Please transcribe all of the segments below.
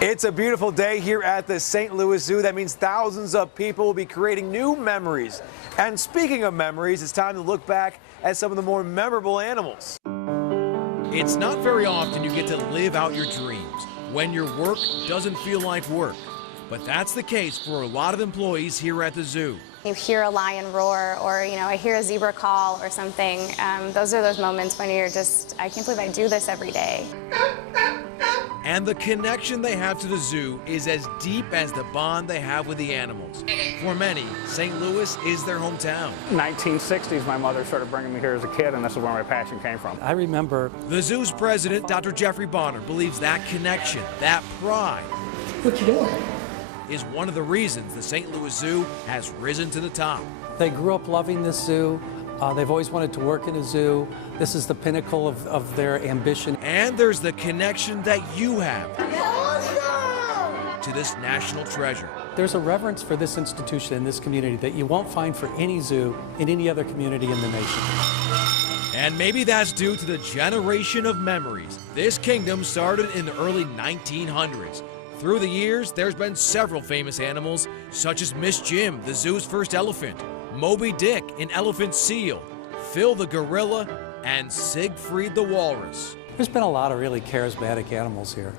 It's a beautiful day here at the St. Louis Zoo. That means thousands of people will be creating new memories. And speaking of memories, it's time to look back at some of the more memorable animals. It's not very often you get to live out your dreams when your work doesn't feel like work. But that's the case for a lot of employees here at the zoo. You hear a lion roar, or I hear a zebra call or something. Those are those moments when you're just, I can't believe I do this every day. And the connection they have to the zoo is as deep as the bond they have with the animals. For many, St. Louis is their hometown. 1960s, my mother started bringing me here as a kid, and this is where my passion came from. I remember. The zoo's president, Dr. Jeffrey Bonner, believes that connection, that pride, What you doing? is one of the reasons the St. Louis Zoo has risen to the top. They grew up loving this zoo. They've always wanted to work in a zoo. This is the pinnacle of their ambition. And there's the connection that you have to this national treasure. There's a reverence for this institution in this community that you won't find for any zoo in any other community in the nation. And maybe that's due to the generation of memories. This kingdom started in the early 1900s. Through the years, there's been several famous animals, such as Miss Jim, the zoo's first elephant, Moby Dick, an elephant seal, Phil the gorilla, and Siegfried the walrus. There's been a lot of really charismatic animals here.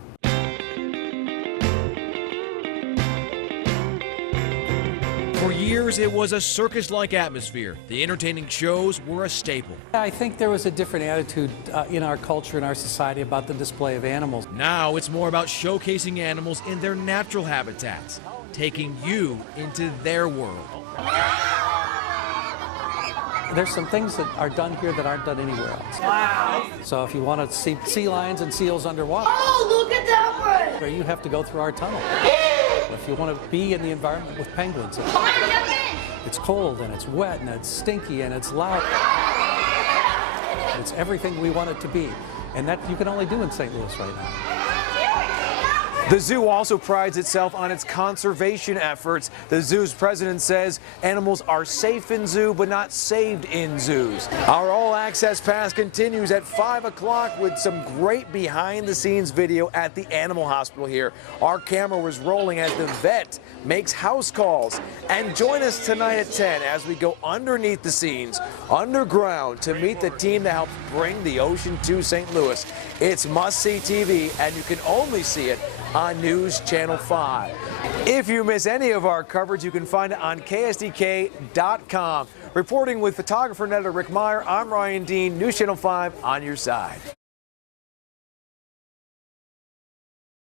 For years, it was a circus-like atmosphere. The entertaining shows were a staple. I think there was a different attitude in our culture and our society about the display of animals. Now it's more about showcasing animals in their natural habitats, taking you into their world. There's some things that are done here that aren't done anywhere else. Wow. So if you want to see sea lions and seals underwater, Oh, look at that one! you have to go through our tunnel. If you want to be in the environment with penguins, it's cold and it's wet and it's stinky and it's loud. It's everything we want it to be. And that you can only do in St. Louis right now. The zoo also prides itself on its conservation efforts. The zoo's president says animals are safe in zoo, but not saved in zoos. Our all-access pass continues at 5 o'clock with some great behind-the-scenes video at the animal hospital here. Our camera was rolling as the vet makes house calls. And join us tonight at 10 as we go underneath the scenes, underground, to meet the team that helped bring the ocean to St. Louis. It's must-see TV, and you can only see it on News Channel 5. If you miss any of our coverage, you can find it on KSDK.com. Reporting with photographer and editor Rick Meyer, I'm Ryan Dean, News Channel 5 on your side.